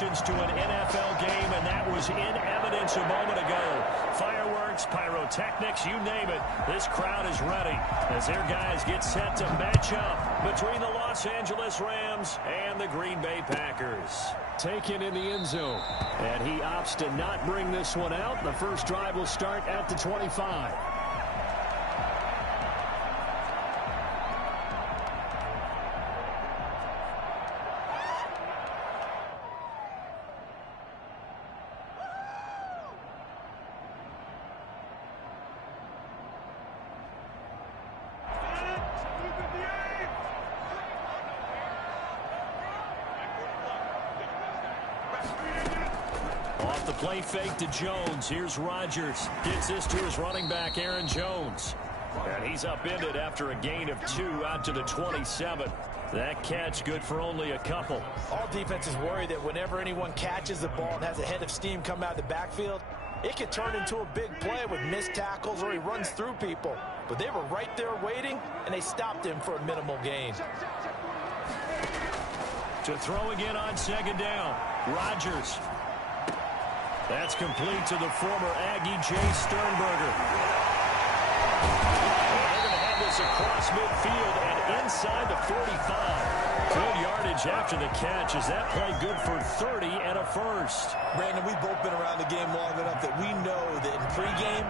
celebrations to an NFL game, and that was in evidence a moment ago. Fireworks, pyrotechnics, you name it. This crowd is ready as their guys get set to match up between the Los Angeles Rams and the Green Bay Packers. Taken in the end zone, and he opts to not bring this one out. The first drive will start at the 25. Off the play fake to Jones. Here's Rodgers. Gets this to his running back, Aaron Jones. And he's upended after a gain of 2 out to the 27. That catch good for only a couple. All defenses worry that whenever anyone catches the ball and has a head of steam come out of the backfield, it could turn into a big play with missed tackles or he runs through people. But they were right there waiting, and they stopped him for a minimal gain. To throw again on second down. Rodgers. That's complete to the former Aggie, Jay Sternberger. They're going to have this across midfield and inside the 45. Good yardage after the catch. Is that play good for 30 and a first? Brandon, we've both been around the game long enough that we know that in pregame,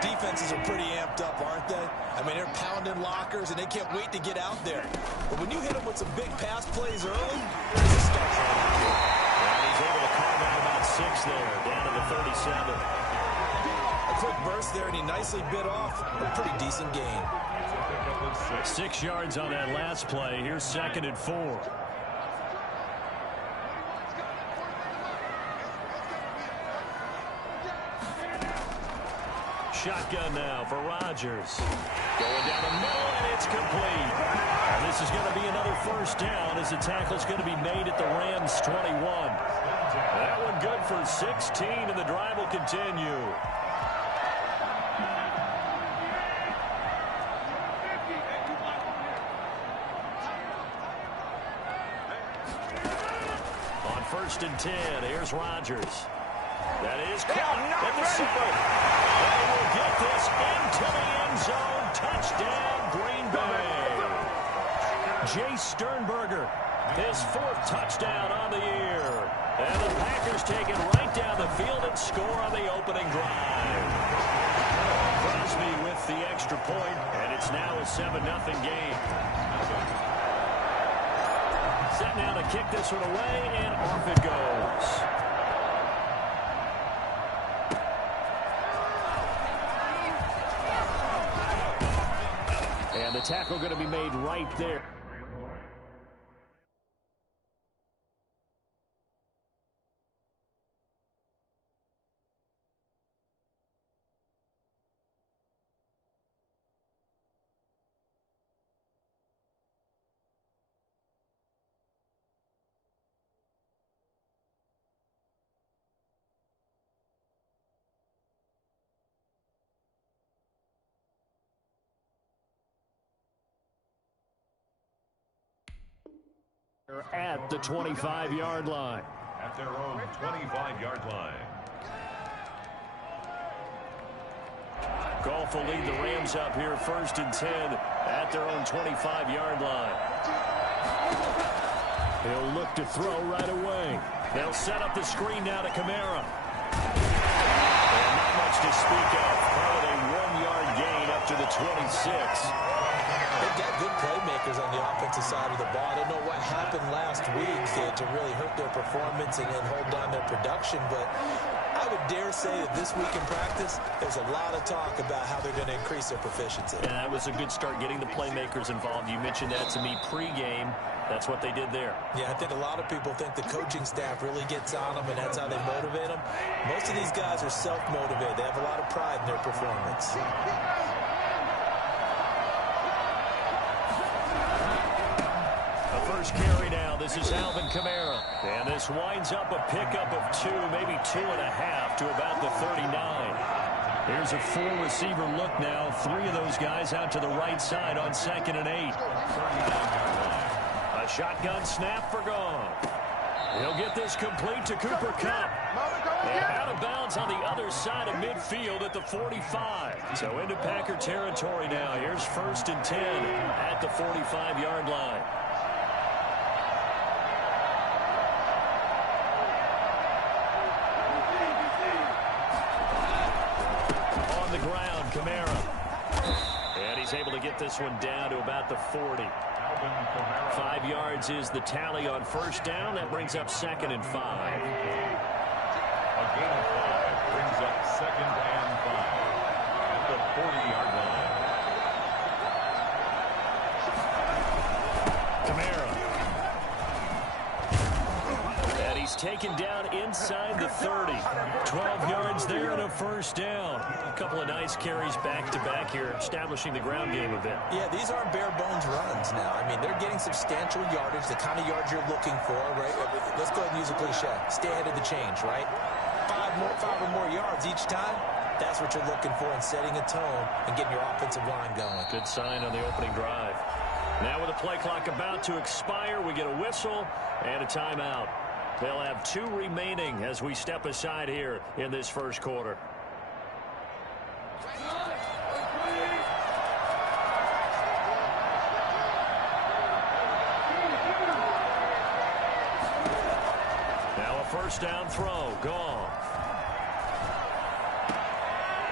defenses are pretty amped up, aren't they? I mean, they're pounding lockers, and they can't wait to get out there. But when you hit them with some big pass plays early, there's a start. And he's able to carve out about 6 there, down to the 37. A quick burst there, and he nicely bit off a pretty decent gain. 6 yards on that last play. Here's 2nd and 4. Shotgun now for Rodgers. Going down the middle, and it's complete. And this is going to be another first down as the tackle's going to be made at the Rams' 21. That one good for 16, and the drive will continue. On 1st and 10, here's Rodgers. That is caught at the center. They will get this into the end zone. Touchdown, Green Bay. Jay Sternberger, his 4th touchdown on the year. And the Packers take it right down the field and score on the opening drive. Crosby with the extra point, and it's now a 7-0 game. Set now to kick this one away, and off it goes. And the tackle going to be made right there. At the 25-yard line. At their own 25-yard line. Goff will lead the Rams up here 1st and 10 at their own 25-yard line. He'll look to throw right away. They'll set up the screen now to Kamara. And not much to speak of. Probably a 1-yard gain up to the 26. They've got good playmakers on the offensive side of the ball. I don't know what happened last week to really hurt their performance and hold down their production, but I would dare say that this week in practice, there's a lot of talk about how they're going to increase their proficiency. And that was a good start getting the playmakers involved. You mentioned that to me pregame. That's what they did there. Yeah, I think a lot of people think the coaching staff really gets on them, and that's how they motivate them. Most of these guys are self-motivated. They have a lot of pride in their performance. First carry now. This is Alvin Kamara. And this winds up a pickup of 2, maybe 2.5 to about the 39. Here's a 4-receiver look now. 3 of those guys out to the right side on 2nd and 8. A shotgun snap for Goff. He'll get this complete to Cooper Kupp. And out of bounds on the other side of midfield at the 45. So into Packer territory now. Here's 1st and 10 at the 45-yard line. On the ground, Kamara. And he's able to get this one down to about the 40. 5 yards is the tally on 1st down. That brings up 2nd and 5. A gain of 5 brings up 2nd and 5 at the 40-yard line. Kamara. And he's taken down inside the 30. 12 yards there and a 1st down. A couple of nice carries back-to-back here, establishing the ground game a bit. Yeah, these aren't bare-bones runs now. I mean, they're getting substantial yardage, the kind of yards you're looking for, right? Let's go ahead and use a cliche. Stay ahead of the change, right? 5 or more yards each time. That's what you're looking for in setting a tone and getting your offensive line going. Good sign on the opening drive. Now with the play clock about to expire, we get a whistle and a timeout. They'll have 2 remaining as we step aside here in this 1st quarter. Now a 1st down throw. Gone.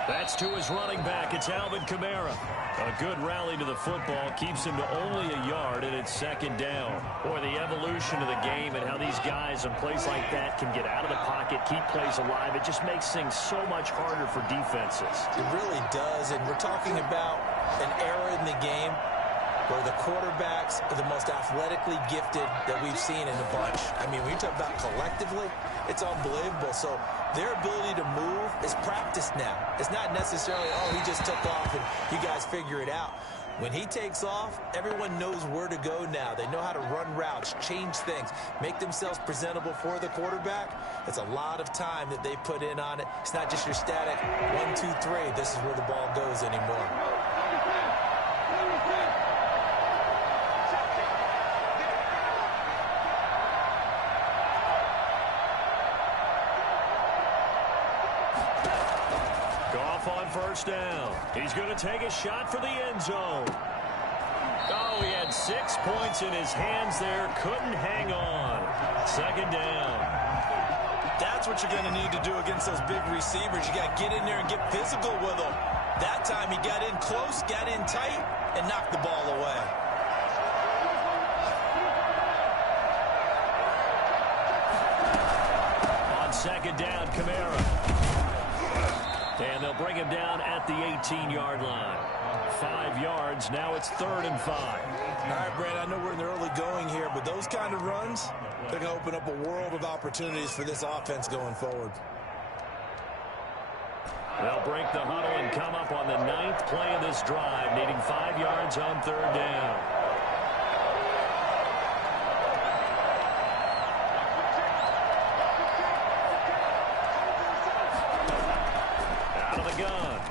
That's to his running back. It's Alvin Kamara. A good rally to the football keeps him to only a yard, and it's 2nd down. Boy, the evolution of the game and how these guys in plays like that can get out of the pocket, keep plays alive, it just makes things so much harder for defenses. It really does, and we're talking about an era in the game where the quarterbacks are the most athletically gifted that we've seen in a bunch. I mean, when you talk about collectively, it's unbelievable. So their ability to move is practiced now. It's not necessarily, oh, he just took off and you guys figure it out. When he takes off, everyone knows where to go now. They know how to run routes, change things, make themselves presentable for the quarterback. It's a lot of time that they put in on it. It's not just your static 1, 2, 3. This is where the ball goes anymore. On 1st down. He's going to take a shot for the end zone. Oh, he had 6 points in his hands there. Couldn't hang on. 2nd down. That's what you're going to need to do against those big receivers. You got to get in there and get physical with them. That time he got in close, got in tight, and knocked the ball away. On 2nd down, Kamara. And they'll bring him down at the 18-yard line. 5 yards. Now it's 3rd and 5. All right, Brad, I know we're in the early going here, but those kind of runs, they're going to open up a world of opportunities for this offense going forward. They'll break the huddle and come up on the 9th play of this drive, needing 5 yards on 3rd down.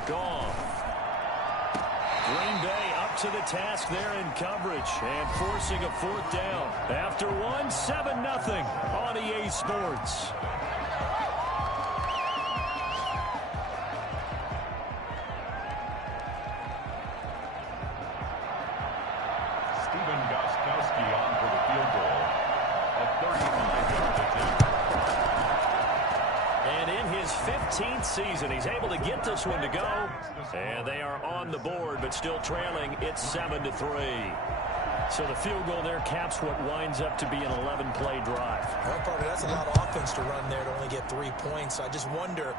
Gone. Green Bay up to the task there in coverage and forcing a 4th down. After 7-0 on EA Sports. Stephen Gostkowski on for the field goal. A 35-yard attempt. And in his 15th season, he's able to get this one to go. And they are on the board, but still trailing. It's 7-3. So the field goal there caps what winds up to be an 11-play drive. Well, partner, that's a lot of offense to run there to only get 3 points. So I just wonder,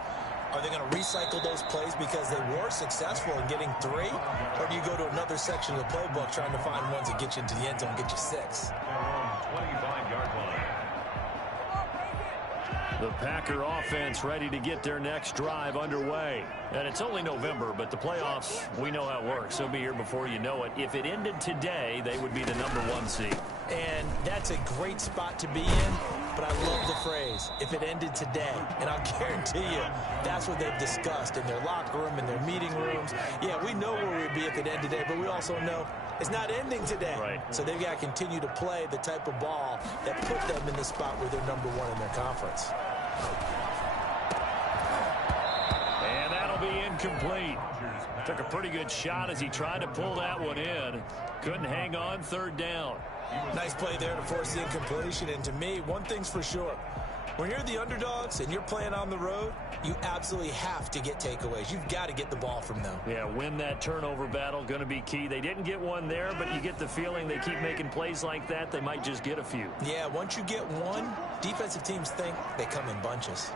are they going to recycle those plays because they were successful in getting 3? Or do you go to another section of the playbook trying to find ones that get you into the end zone and get you 6? 25-yard line. The Packer offense ready to get their next drive underway. And it's only November, but the playoffs, we know how it works. They'll be here before you know it. If it ended today, they would be the #1 seed. And that's a great spot to be in, but I love the phrase, if it ended today. And I'll guarantee you, that's what they've discussed in their locker room, in their meeting rooms. Yeah, we know where we'd be if it ended today, but we also know it's not ending today. Right. So they've got to continue to play the type of ball that put them in the spot where they're number one in their conference. And that'll be incomplete. Took a pretty good shot as he tried to pull that one in. Couldn't hang on, third down. Nice play there to force the incompletion. And to me, one thing's for sure. When you're the underdogs and you're playing on the road, you absolutely have to get takeaways. You've got to get the ball from them. Yeah, win that turnover battle, going to be key. They didn't get one there, but you get the feeling they keep making plays like that, they might just get a few. Yeah, once you get one, defensive teams think they come in bunches.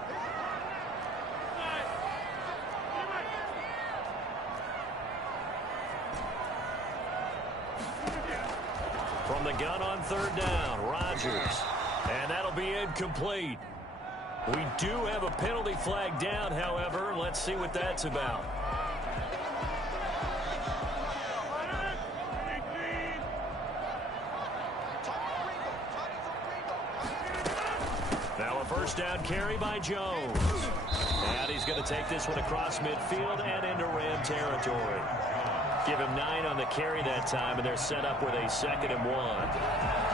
From the gun on third down, Rodgers. And that'll be incomplete. We do have a penalty flag down, however. Let's see what that's about. Now a first down carry by Jones. And he's going to take this one across midfield and into Ram territory. Give him 9 on the carry that time, and they're set up with a 2nd and 1.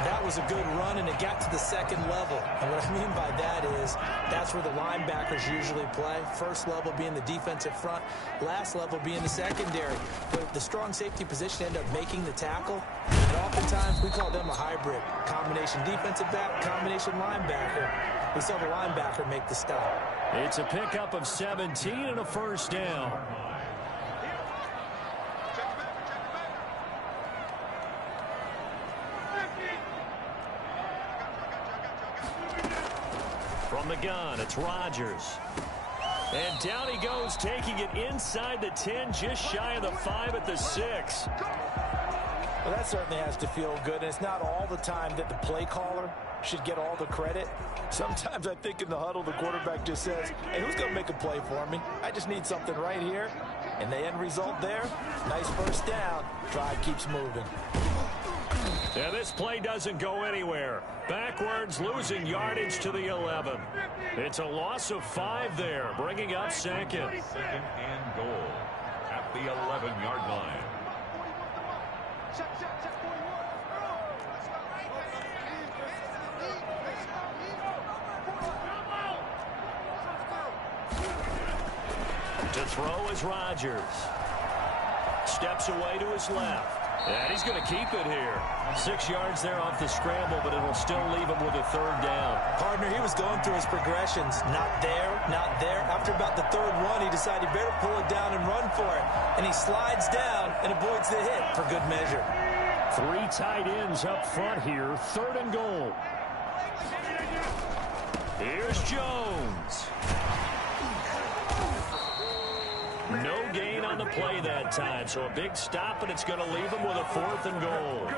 That was a good run, and it got to the second level. And what I mean by that is that's where the linebackers usually play. First level being the defensive front, last level being the secondary. But the strong safety position ended up making the tackle. And oftentimes we call them a hybrid. Combination defensive back, combination linebacker. We saw the linebacker make the stop. It's a pickup of 17 and a first down. From the gun, it's Rodgers. And down he goes, taking it inside the 10, just shy of the 5 at the 6. Well, that certainly has to feel good, and it's not all the time that the play caller should get all the credit. Sometimes I think in the huddle, the quarterback just says, hey, who's going to make a play for me? I just need something right here. And the end result there, nice first down. Drive keeps moving. Yeah, this play doesn't go anywhere. Backwards, losing yardage to the 11. It's a loss of 5 there, bringing up 2nd. 2nd and goal at the 11-yard line. To throw is Rodgers. Steps away to his left. And he's going to keep it here. 6 yards there off the scramble, but it'll still leave him with a 3rd down. Partner, he was going through his progressions. Not there, not there. After about the 3rd run, he decided he better pull it down and run for it. And he slides down and avoids the hit for good measure. 3 tight ends up front here. 3rd and goal. Here's Jones. No gain on the play that time, so a big stop, and it's going to leave him with a 4th and goal.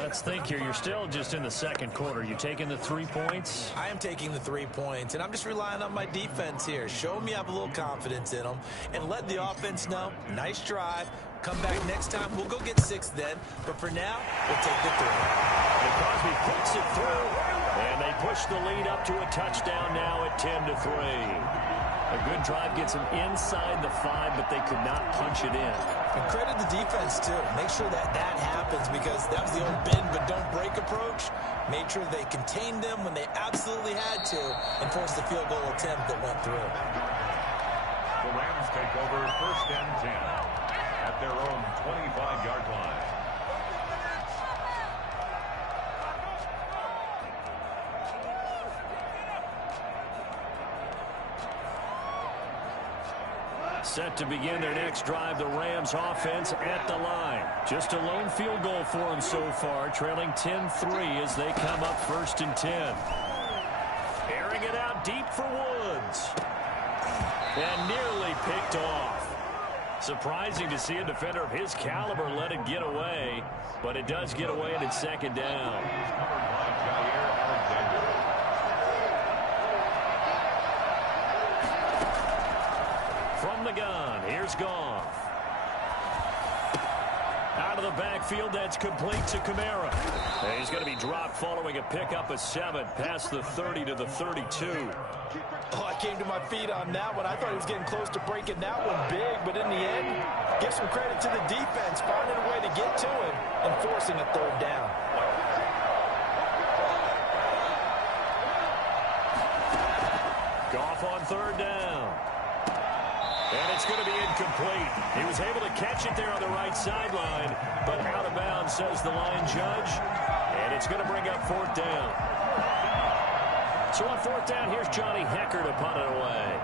Let's think here. You're still just in the 2nd quarter. You taking the 3 points? I am taking the 3 points, and I'm just relying on my defense here. Show me I have a little confidence in them, and let the offense know, nice drive. Come back next time. We'll go get 6 then, but for now, we'll take the 3. And Crosby puts it through, and they push the lead up to a touchdown now at 10-3. A good drive gets them inside the 5, but they could not punch it in. And credit the defense, too. Make sure that happens, because that was the old bend but don't break approach. Made sure they contained them when they absolutely had to and forced the field goal attempt that went through. The Rams take over 1st and 10 at their own 25-yard line. Set to begin their next drive, the Rams offense at the line. Just a lone field goal for them so far, trailing 10-3 as they come up 1st and 10. Airing it out deep for Woods. And nearly picked off. Surprising to see a defender of his caliber let it get away, but it does get away and it's 2nd down. From the gun, here's Goff. Out of the backfield, that's complete to Kamara. And he's going to be dropped following a pickup of 7 past the 30 to the 32. Oh, I came to my feet on that one. I thought he was getting close to breaking that one big, but in the end, give some credit to the defense, finding a way to get to him and forcing a third down. Goff on third down. And it's going to be incomplete. He was able to catch it there on the right sideline, but out of bounds, says the line judge. And it's going to bring up fourth down. So on fourth down, here's Johnny Hecker to punt it away.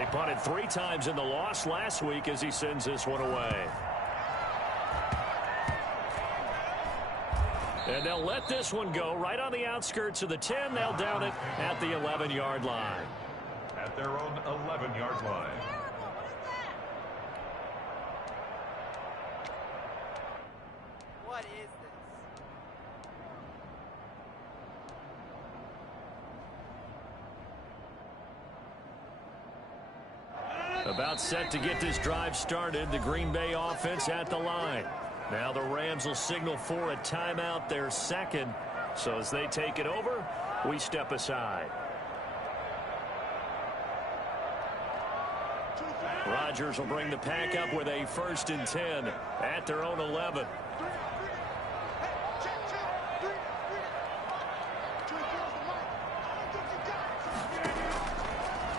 He punted 3 times in the loss last week as he sends this one away. And they'll let this one go right on the outskirts of the 10. They'll down it at the 11-yard line. At their own 11-yard line. What is this? About set to get this drive started. The Green Bay offense at the line. Now the Rams will signal for a timeout, their second. So as they take it over, we step aside. Rodgers will bring the pack up with a 1st and 10 at their own 11.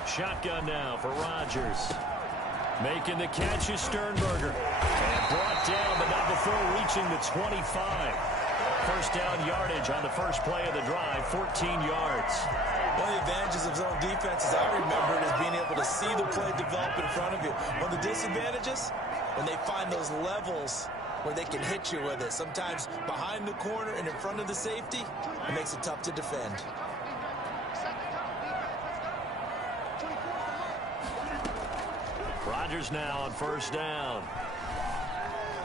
Shotgun now for Rodgers. Making the catch is Sternberger. And brought down, but not before reaching the 25. First down yardage on the first play of the drive, 14 yards. One of the advantages of zone defense, as I remember it, is being able to see the play develop in front of you. One of the disadvantages, when they find those levels where they can hit you with it. Sometimes behind the corner and in front of the safety, it makes it tough to defend. Rodgers now on first down.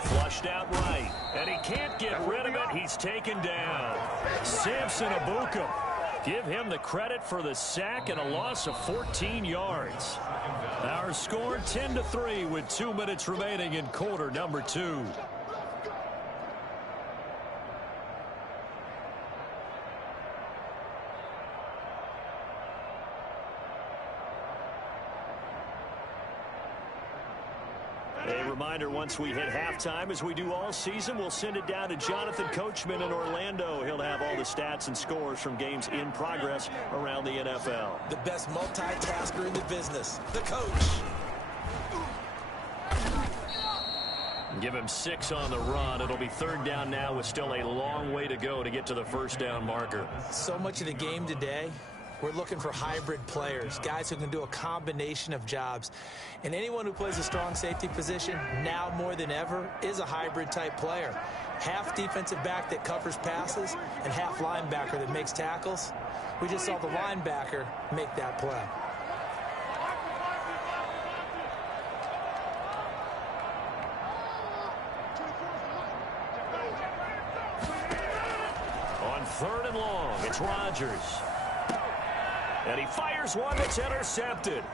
Flushed out right, and he can't get rid of it. He's taken down. Samson Abuka. Give him the credit for the sack and a loss of 14 yards. Our score 10-3 with 2 minutes remaining in quarter number 2. A reminder, once we hit halftime, as we do all season, we'll send it down to Jonathan Coachman in Orlando. He'll have all the stats and scores from games in progress around the NFL. The best multitasker in the business, the coach. Give him 6 on the run. It'll be third down now with still a long way to go to get to the first down marker. So much of the game today, we're looking for hybrid players, guys who can do a combination of jobs. And anyone who plays a strong safety position, now more than ever, is a hybrid type player. Half defensive back that covers passes and half linebacker that makes tackles. We just saw the linebacker make that play. On third and long, it's Rodgers. And he fires one that's intercepted.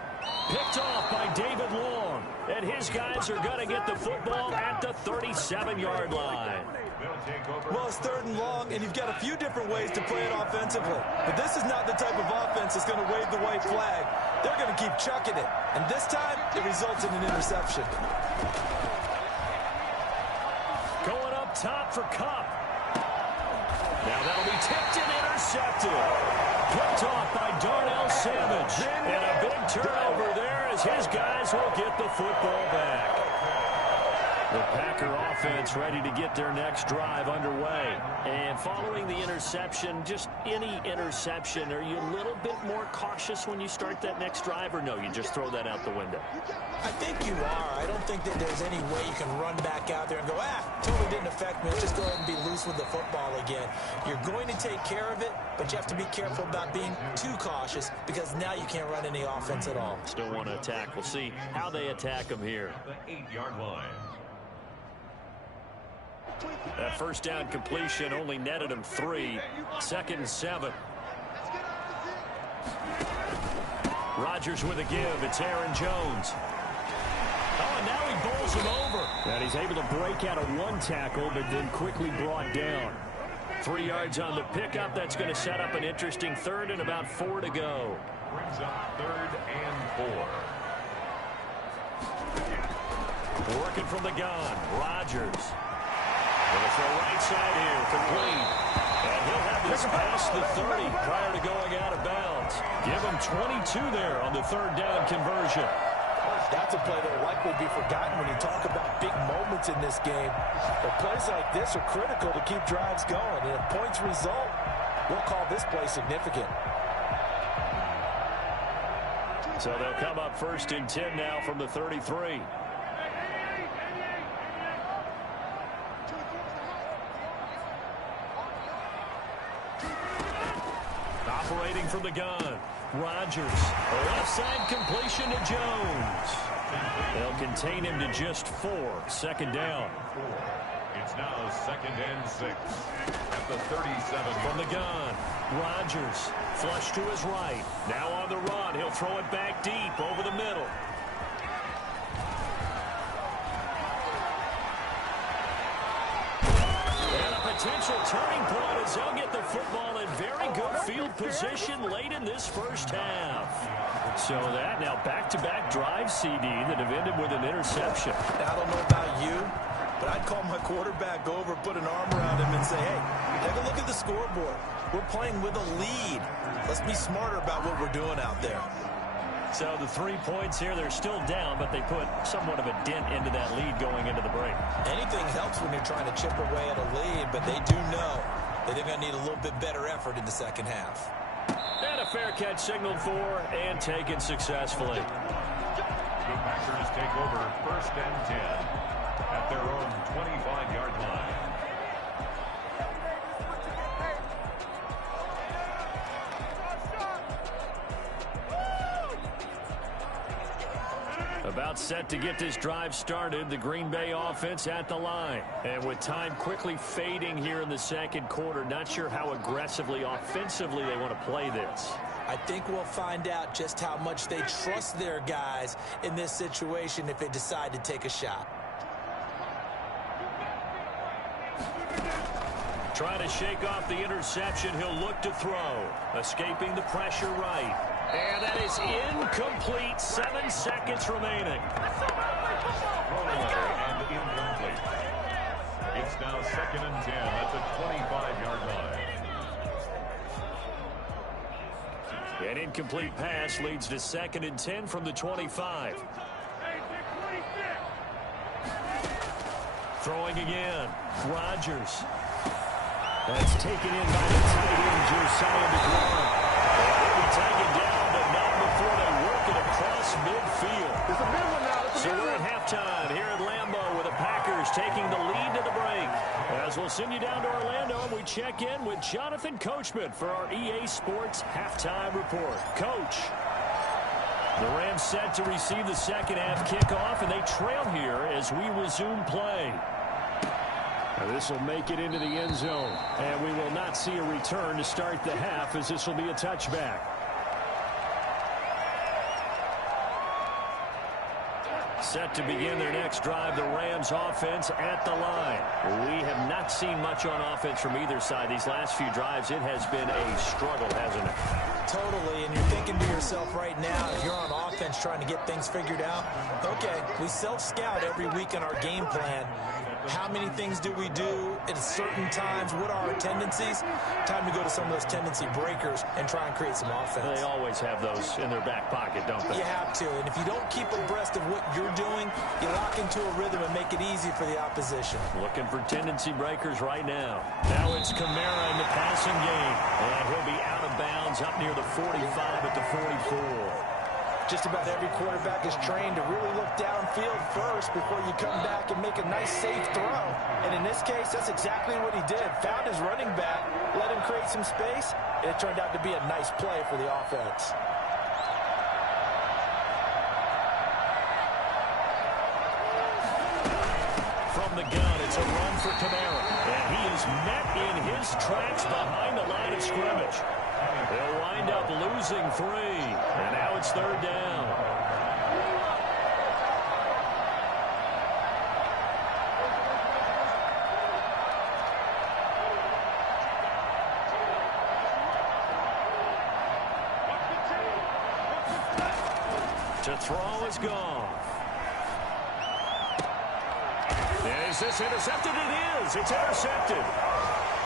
Picked off by David Long. And his guys are going to get the football at the 37-yard line. Well, it's third and long, and you've got a few different ways to play it offensively. But this is not the type of offense that's going to wave the white flag. They're going to keep chucking it. And this time, it results in an interception. Going up top for Kupp. Now that'll be tipped and intercepted. Picked off by Darnell Savage. And a big turnover there as his guys will get the football back. The Packer offense ready to get their next drive underway. And following the interception, just any interception, are you a little bit more cautious when you start that next drive, or no, you just throw that out the window? I think you are. I don't think that there's any way you can run back out there and go, totally didn't affect me. Let's just go ahead and be loose with the football again. You're going to take care of it, but you have to be careful about being too cautious because now you can't run any offense at all. Still want to attack. We'll see how they attack them here. The 8-yard line. That first down completion only netted him 3. 2nd and 7. Rodgers with a give. It's Aaron Jones. Oh, and now he bowls him over. And he's able to break out of 1 tackle, but then quickly brought down. 3 yards on the pickup. That's going to set up an interesting 3rd and about 4 to go. Brings up 3rd and 4. Working from the gun. Rodgers. Going for a right side here. Complete. And he'll have this past the 30 prior to going out of bounds. Give him 22 there on the 3rd down conversion. That's a play that will likely be forgotten when you talk about big moments in this game. But plays like this are critical to keep drives going. And if points result, we'll call this play significant. So they'll come up 1st and 10 now from the 33. Operating from the gun. Rodgers. Left side completion to Jones. They'll contain him to just 4. 2nd down. It's now 2nd and 6 at the 37. From the gun. Rodgers. Flush to his right. Now on the run. He'll throw it back deep over the middle. And a potential turning point as they'll get the football in very good field position late in this first half. So that now back-to-back drive CD that have ended with an interception. Now, I don't know about you, but I'd call my quarterback over, put an arm around him, and say, hey, take a look at the scoreboard. We're playing with a lead. Let's be smarter about what we're doing out there. So the 3 points here, they're still down, but they put somewhat of a dent into that lead going into the break. Anything helps when you're trying to chip away at a lead, but they do know that they're going to need a little bit better effort in the second half. And a fair catch signaled for and taken successfully. The Packers take over 1st and 10 at their own 25-yard line. About set to get this drive started, the Green Bay offense at the line. And with time quickly fading here in the 2nd quarter, not sure how aggressively, offensively they want to play this. I think we'll find out just how much they trust their guys in this situation if they decide to take a shot. Trying to shake off the interception, he'll look to throw. Escaping the pressure right. And that is incomplete. 7 seconds remaining. Thrown away and incomplete. It's now 2nd and 10 at the 25-yard line. An incomplete pass leads to 2nd and 10 from the 25. Throwing again. Rodgers. That's taken in by the tight end, Josiah DeGrom. They'll be taken down, but not before they work it across midfield. So we're at halftime here at Lambeau with the Packers taking the lead to the break. As we'll send you down to Orlando, and we check in with Jonathan Coachman for our EA Sports Halftime Report. Coach. The Rams set to receive the second half kickoff, and they trail here as we resume play. This will make it into the end zone, and we will not see a return to start the half as this will be a touchback. Set to begin their next drive, the Rams offense at the line. We have not seen much on offense from either side. These last few drives, it has been a struggle, hasn't it? Totally, and you're thinking to yourself right now, if you're on offense trying to get things figured out, okay, we self-scout every week in our game plan. How many things do we do at certain times? What are our tendencies? Time to go to some of those tendency breakers and try and create some offense. They always have those in their back pocket, don't they? You have to, and if you don't keep abreast of what you're doing, you lock into a rhythm and make it easy for the opposition. Looking for tendency breakers right now. Now it's Kamara in the passing game, and he'll be out of bounds up near the 45 at the 44. Just about every quarterback is trained to really look downfield first before you come back and make a nice, safe throw. And in this case, that's exactly what he did. Found his running back, let him create some space, and it turned out to be a nice play for the offense. From the gun. It's a run for Kamara. And he is met in his tracks behind the line of scrimmage. They'll wind up losing 3. And now it's 3rd down. To throw is gone. Is this intercepted? It is. It's intercepted.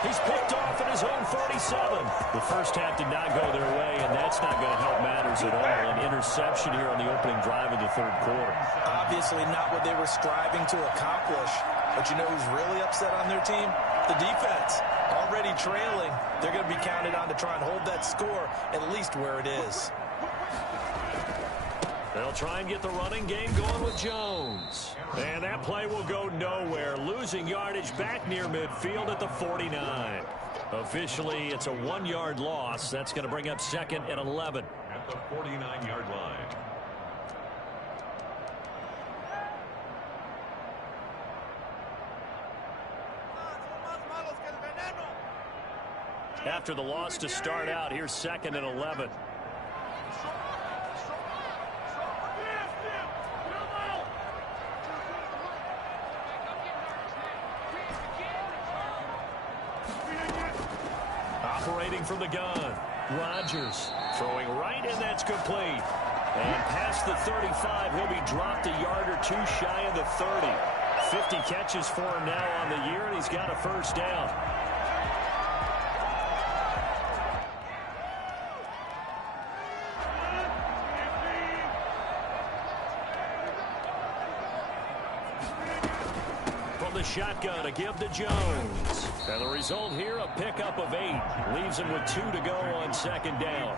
He's picked off at his own 47. The first half did not go their way, and that's not going to help matters at all. An interception here on the opening drive of the 3rd quarter. Obviously not what they were striving to accomplish. But you know who's really upset on their team? The defense. Already trailing. They're going to be counted on to try and hold that score at least where it is. They'll try and get the running game going with Jones. And that play will go nowhere. Losing yardage back near midfield at the 49. Officially, it's a 1-yard loss. That's going to bring up 2nd and 11. At the 49-yard line. After the loss to start out, here's 2nd and 11. Operating from the gun, Rodgers throwing right, and that's complete. And past the 35, he'll be dropped a yard or 2 shy of the 30. 50 catches for him now on the year, and he's got a 1st down. From the shotgun, a give to Jones. And the result here, a pickup of 8. Leaves him with 2 to go on 2nd down.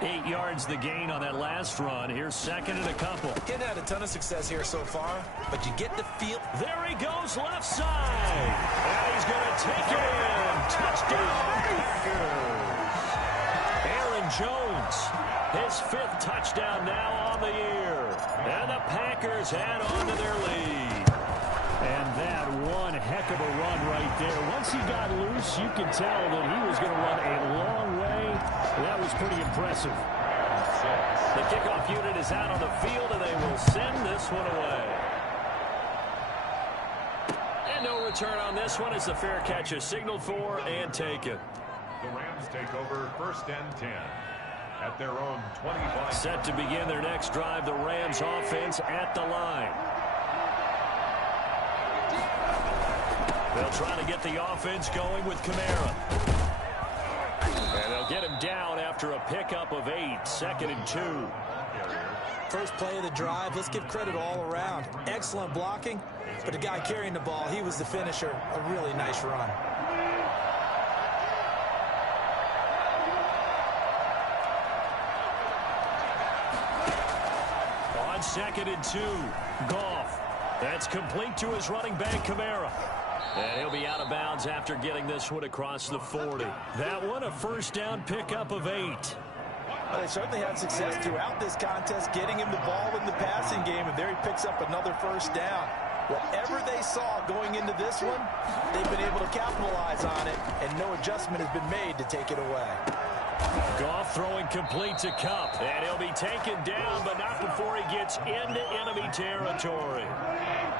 8 yards the gain on that last run. Here's 2nd and a couple. Ngen had a ton of success here so far, but you get the feel. There he goes, left side. And he's going to take it in. Touchdown, Packers. Aaron Jones, his 5th touchdown now on the year. And the Packers add on to their lead. And that one heck of a run right there. Once he got loose, you can tell that he was going to run a long way. That was pretty impressive. The kickoff unit is out on the field, and they will send this one away. And no return on this one as the fair catch is signaled for and taken. The Rams take over 1st and 10 at their own 25. Set to begin their next drive, the Rams offense at the line. They'll try to get the offense going with Kamara. And they'll get him down after a pickup of 8. 2nd and 2. First play of the drive, let's give credit all around. Excellent blocking, but the guy carrying the ball, he was the finisher. A really nice run. On 2nd and 2, Goff. That's complete to his running back, Kamara. And he'll be out of bounds after getting this one across the 40. That one, a 1st down pickup of 8. Well, they certainly had success throughout this contest, getting him the ball in the passing game, and there he picks up another 1st down. Whatever they saw going into this one, they've been able to capitalize on it, and no adjustment has been made to take it away. Goff throwing complete to Kupp, and he'll be taken down, but not before he gets into enemy territory.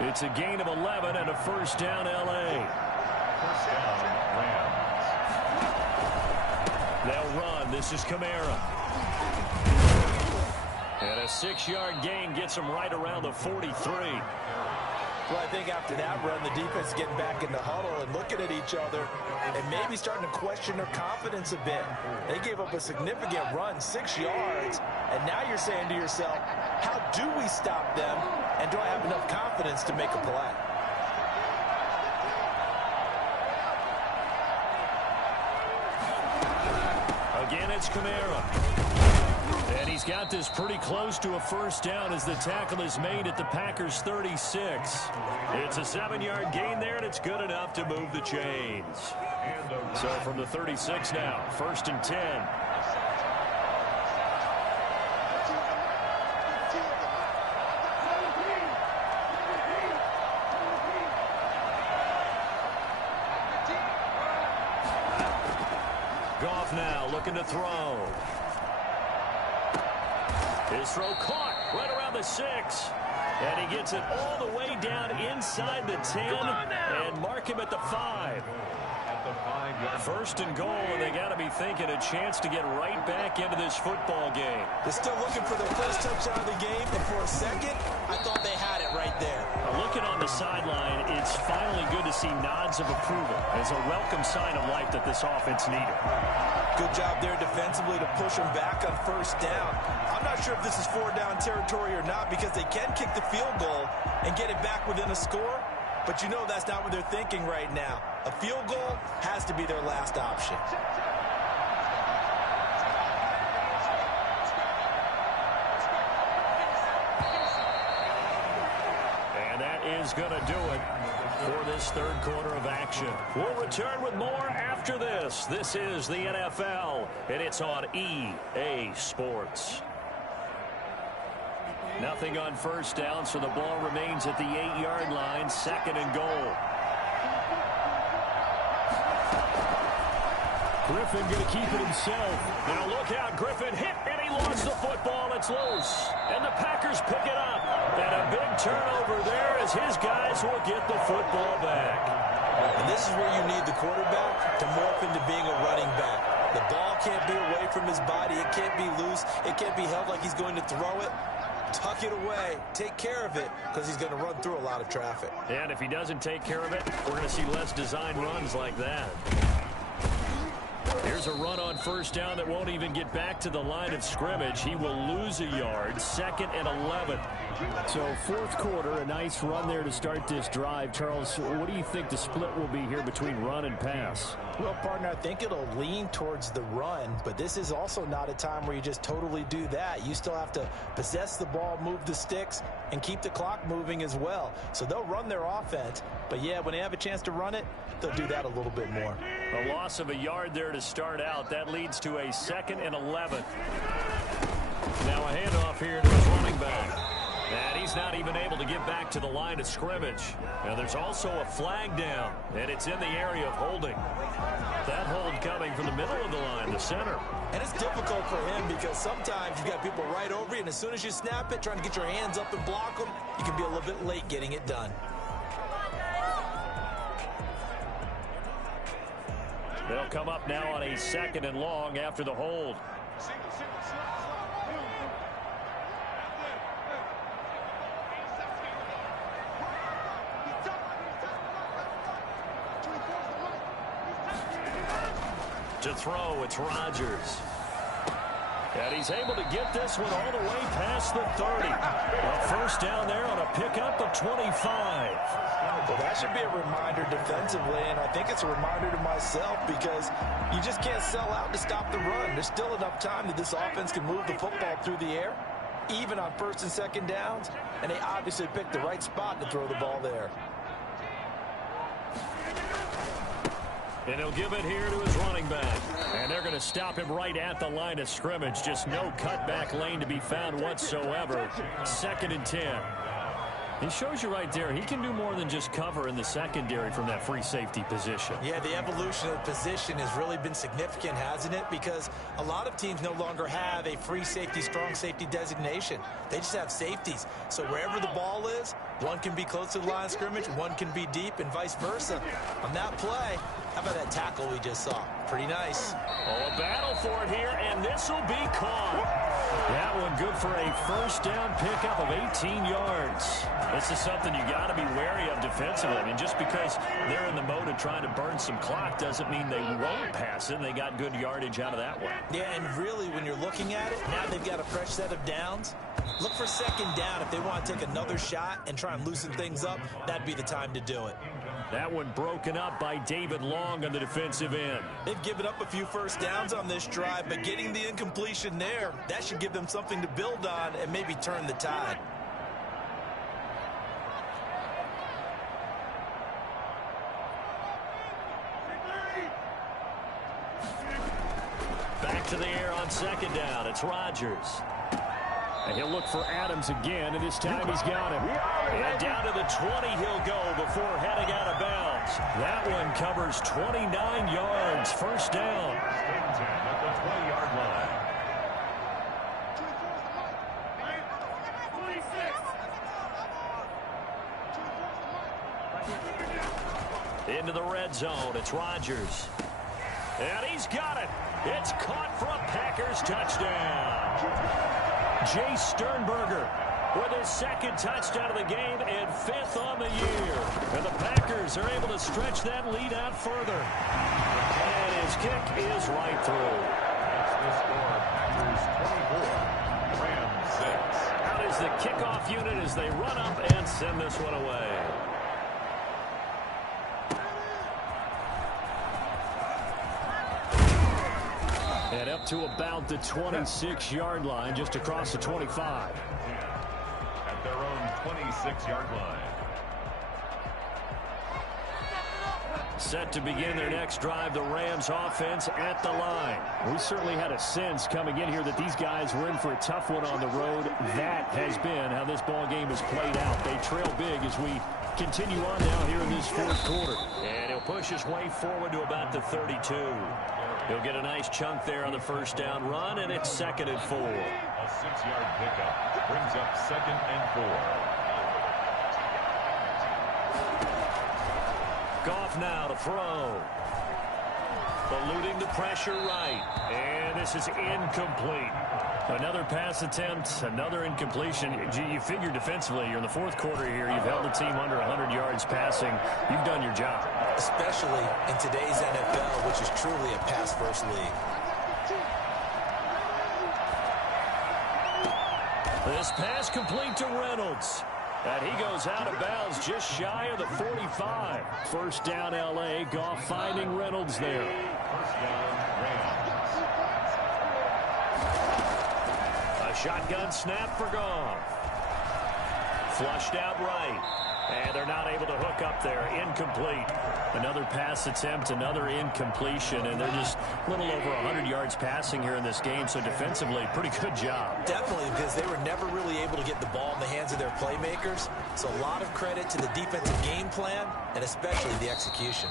It's a gain of 11 and a 1st down, L.A. 1st down, Rams. They'll run. This is Kamara. And a 6-yard gain gets him right around the 43. Well, I think after that run, the defense is getting back in the huddle and looking at each other and maybe starting to question their confidence a bit. They gave up a significant run, 6 yards, and now you're saying to yourself, how do we stop them, and do I have enough confidence to make a play? Again, it's Kamara. And he's got this pretty close to a 1st down as the tackle is made at the Packers' 36. It's a 7-yard gain there, and it's good enough to move the chains. So from the 36 now, 1st and 10. off now, looking to throw. His throw caught right around the 6. And he gets it all the way down inside the 10 and mark him at the 5. First and goal, and they got to be thinking a chance to get right back into this football game. They're still looking for their first touchdown of the game, and for a second, I thought they had it right there. Looking on the sideline, it's finally good to see nods of approval as a welcome sign of life that this offense needed. Good job there defensively to push them back on first down. I'm not sure if this is 4-down territory or not because they can kick the field goal and get it back within a score. But you know that's not what they're thinking right now. A field goal has to be their last option. And that is going to do it for this third quarter of action. We'll return with more after this. This is the NFL, and it's on EA Sports. Nothing on first down, so the ball remains at the 8-yard line, second and goal. Griffin going to keep it himself. Now look out, Griffin hit, and he lost the football. It's loose, and the Packers pick it up. And a big turnover there as his guys will get the football back. And this is where you need the quarterback to morph into being a running back. The ball can't be away from his body. It can't be loose. It can't be held like he's going to throw it. Tuck it away, take care of it, because he's going to run through a lot of traffic. And if he doesn't take care of it, we're going to see less design runs like that. Here's a run on first down that won't even get back to the line of scrimmage. He will lose a yard, second and 11. So fourth quarter, a nice run there to start this drive. Charles, what do you think the split will be here between run and pass? Well, partner, I think it'll lean towards the run, but this is also not a time where you just totally do that. You still have to possess the ball, move the sticks, and keep the clock moving as well. So they'll run their offense, but yeah, when they have a chance to run it, they'll do that a little bit more. A loss of a yard there to start out. That leads to a second and 11. Now a handoff here to his running back. And he's not even able to get back to the line of scrimmage. Now there's also a flag down, and it's in the area of holding. That hold coming from the middle of the line, the center. And it's difficult for him because sometimes you got people right over you, and as soon as you snap it, trying to get your hands up and block them, you can be a little bit late getting it done. They'll come up now on a second and long after the hold. To throw, it's Rodgers. And he's able to get this one all the way past the 30. A first down there on a pickup of 25. Well, that should be a reminder defensively, and I think it's a reminder to myself because you just can't sell out to stop the run. There's still enough time that this offense can move the football through the air, even on first and second downs, and they obviously picked the right spot to throw the ball there. And he'll give it here to his running back. And they're going to stop him right at the line of scrimmage. Just no cutback lane to be found whatsoever. Second and 10. He shows you right there, he can do more than just cover in the secondary from that free safety position. Yeah, the evolution of the position has really been significant, hasn't it? Because a lot of teams no longer have a free safety, strong safety designation. They just have safeties. So wherever the ball is, one can be close to the line of scrimmage, one can be deep, and vice versa. On that play, how about that tackle we just saw? Pretty nice. Oh, a battle for it here, and this will be caught. That one good for a first down pickup of 18 yards. This is something you got to be wary of defensively. I mean, just because they're in the mode of trying to burn some clock doesn't mean they won't pass it. And they got good yardage out of that one. Yeah, and really, when you're looking at it, now they've got a fresh set of downs. Look for second down. If they want to take another shot and try and loosen things up, that'd be the time to do it. That one broken up by David Long on the defensive end. They've given up a few first downs on this drive, but getting the incompletion there, that should give them something to build on and maybe turn the tide. Back to the air on second down. It's Rodgers. And he'll look for Adams again, and this time he's got him. And down to the 20 he'll go before heading out of bounds. That one covers 29 yards. First down. Ngen at the 20-yard line. Into the red zone. It's Rodgers. And he's got it. It's caught for a Packers touchdown. Jay Sternberger with his second touchdown of the game and 5th on the year. And the Packers are able to stretch that lead out further. And his kick is right through. That's the score. Packers 24, Rams 6. Out is the kickoff unit as they run up and send this one away. And up to about the 26-yard line, just across the 25. At their own 26-yard line. Set to begin their next drive, the Rams offense at the line. We certainly had a sense coming in here that these guys were in for a tough one on the road. That has been how this ball game has played out. They trail big as we continue on now here in this fourth quarter. And he'll push his way forward to about the 32. He'll get a nice chunk there on the first down run, and it's 2nd and 4. A 6-yard pickup brings up 2nd and 4. Goff now to throw. Eluding the pressure right. And this is incomplete. Another pass attempt, another incompletion. You figure defensively, you're in the fourth quarter here. You've held the team under 100 yards passing. You've done your job. Especially in today's NFL, which is truly a pass-first league. This pass complete to Reynolds. And he goes out of bounds just shy of the 45. First down, L.A. Goff finding Reynolds there. First down, Rams. A shotgun snap for Goff. Flushed out right. And they're not able to hook up there. Incomplete. Another pass attempt, another incompletion, and they're just a little over 100 yards passing here in this game, so defensively, pretty good job. Definitely, because they were never really able to get the ball in the hands of their playmakers, so a lot of credit to the defensive game plan, and especially the execution.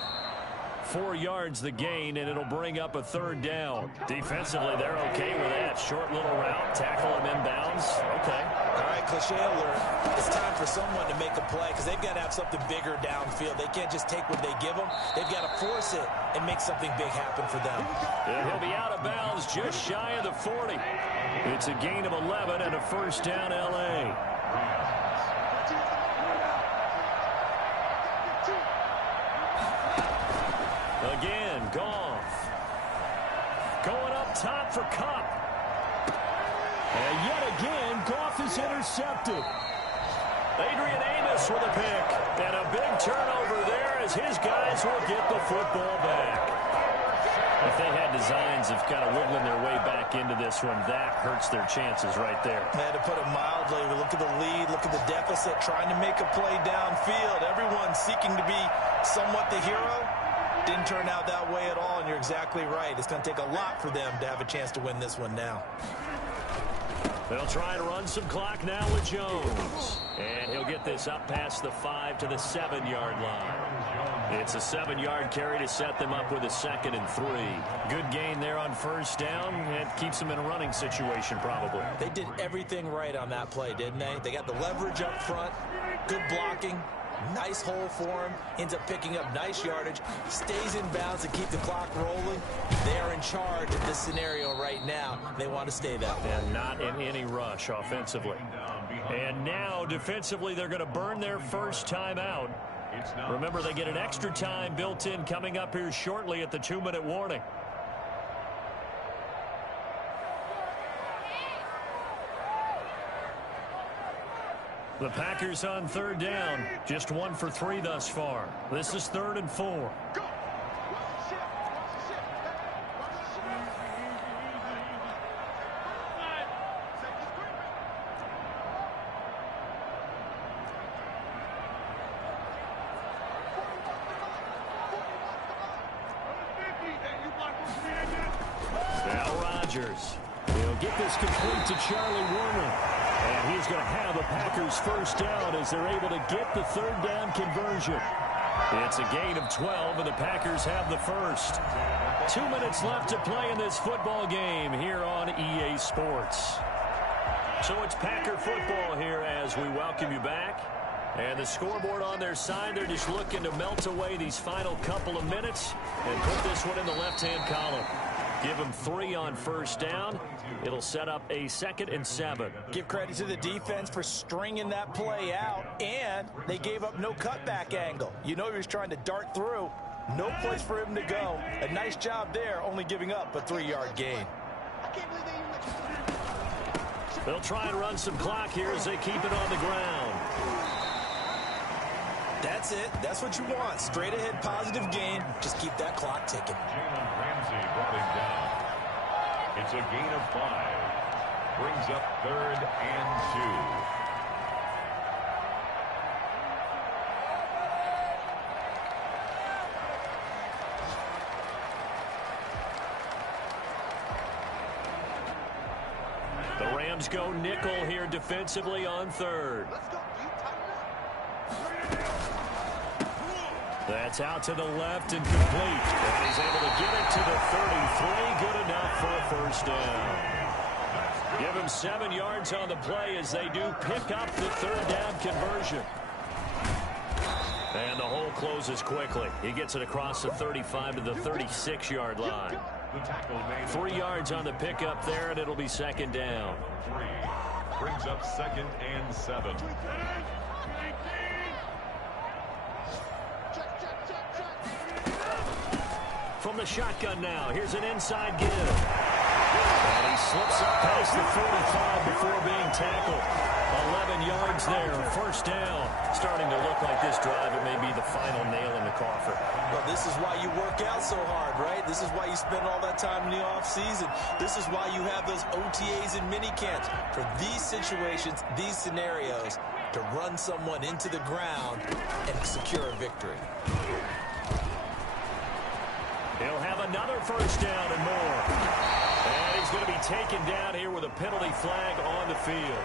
4 yards the gain, and it'll bring up a 3rd down. Defensively, they're okay with that. Short little route, tackle him inbounds. Okay. All right, cliche alert. It's time for someone to make a play because they've got to have something bigger downfield. They can't just take what they give them. They've got to force it and make something big happen for them. And he'll be out of bounds just shy of the 40. It's a gain of 11 and a first down, L.A. Again, Goff. Going up top for Kupp. And yet again, Goff is intercepted. Adrian Amos with a pick. And a big turnover there as his guys will get the football back. If they had designs of kind of wiggling their way back into this one, that hurts their chances right there. They had to put it mildly. Look at the lead, look at the deficit, trying to make a play downfield. Everyone seeking to be somewhat the hero. Didn't turn out that way at all, and you're exactly right. It's going to take a lot for them to have a chance to win this one now. They'll try to run some clock now with Jones. And he'll get this up past the 5 to the 7-yard line. It's a 7-yard carry to set them up with a 2nd and 3. Good gain there on first down. It keeps them in a running situation probably. They did everything right on that play, didn't they? They got the leverage up front, good blocking, nice hole for him, ends up picking up nice yardage, stays in bounds to keep the clock rolling. They are in charge of this scenario right now. They want to stay that way. And not in any rush offensively. And now defensively they're going to burn their first time out. Remember, they get an extra time built in coming up here shortly at the 2-minute warning. The Packers on 3rd down. Just 1 for 3 thus far. This is 3rd and 4. Now Rodgers. He'll get this complete to Charlie Warner. going to have a Packers first down as they're able to get the third down conversion. It's a gain of 12, and the Packers have the first. 2 minutes left to play in this football game here on EA Sports. So it's Packer football here as we welcome you back. And the scoreboard on their side, they're just looking to melt away these final couple of minutes and put this one in the left-hand column. Give them 3 on first down. It'll set up a 2nd and 7. Give credit to the defense for stringing that play out, and they gave up no cutback angle. You know he was trying to dart through. No place for him to go. A nice job there, only giving up a 3-yard gain. They'll try and run some clock here as they keep it on the ground. That's it. That's what you want. Straight ahead positive gain. Just keep that clock ticking. Jalen Ramsey brought him down. It's a gain of 5. Brings up 3rd and 2. The Rams go nickel here defensively on 3rd. That's out to the left and complete. And he's able to get it to the 33. Good enough for a first down. Give him 7 yards on the play as they do pick up the third down conversion. And the hole closes quickly. He gets it across the 35 to the 36-yard line. 3 yards on the pickup there, and it'll be 2nd down. 3. Brings up 2nd and 7. From the shotgun now, here's an inside give. And he slips up past the 45 before being tackled. 11 yards there, first down. Starting to look like this drive, it may be the final nail in the coffin. Well, this is why you work out so hard, right? This is why you spend all that time in the offseason. This is why you have those OTAs and mini camps. For these situations, these scenarios, to run someone into the ground and secure a victory. He'll have another first down and more. And he's going to be taken down here with a penalty flag on the field.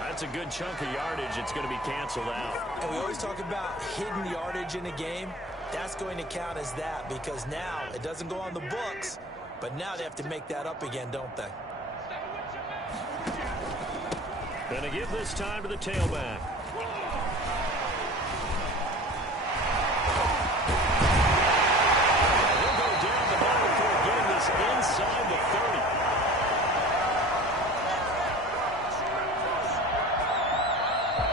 That's a good chunk of yardage. It's going to be canceled out. And we always talk about hidden yardage in a game. That's going to count as that because now it doesn't go on the books, but now they have to make that up again, don't they? Going to give this time to the tailback. Inside the 30.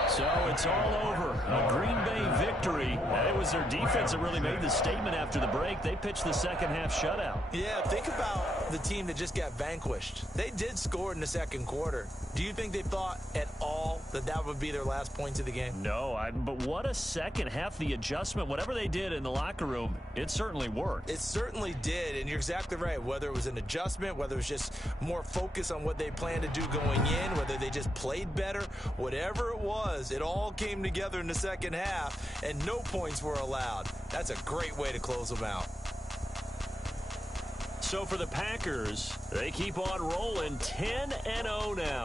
So it's all over. A Green Bay victory. And it was their defense that really made the statement after the break. They pitched the second half shutout. Yeah, think about the team that just got vanquished. They did score in the second quarter. Do you think they thought at all that that would be their last points of the game? No, but what a second half. The adjustment, whatever they did in the locker room, it certainly worked. It certainly did, and you're exactly right. Whether it was an adjustment, whether it was just more focus on what they planned to do going in, whether they just played better, whatever it was, it all came together in the second half, and no points were allowed. That's a great way to close them out. So for the Packers, they keep on rolling 10-0 now.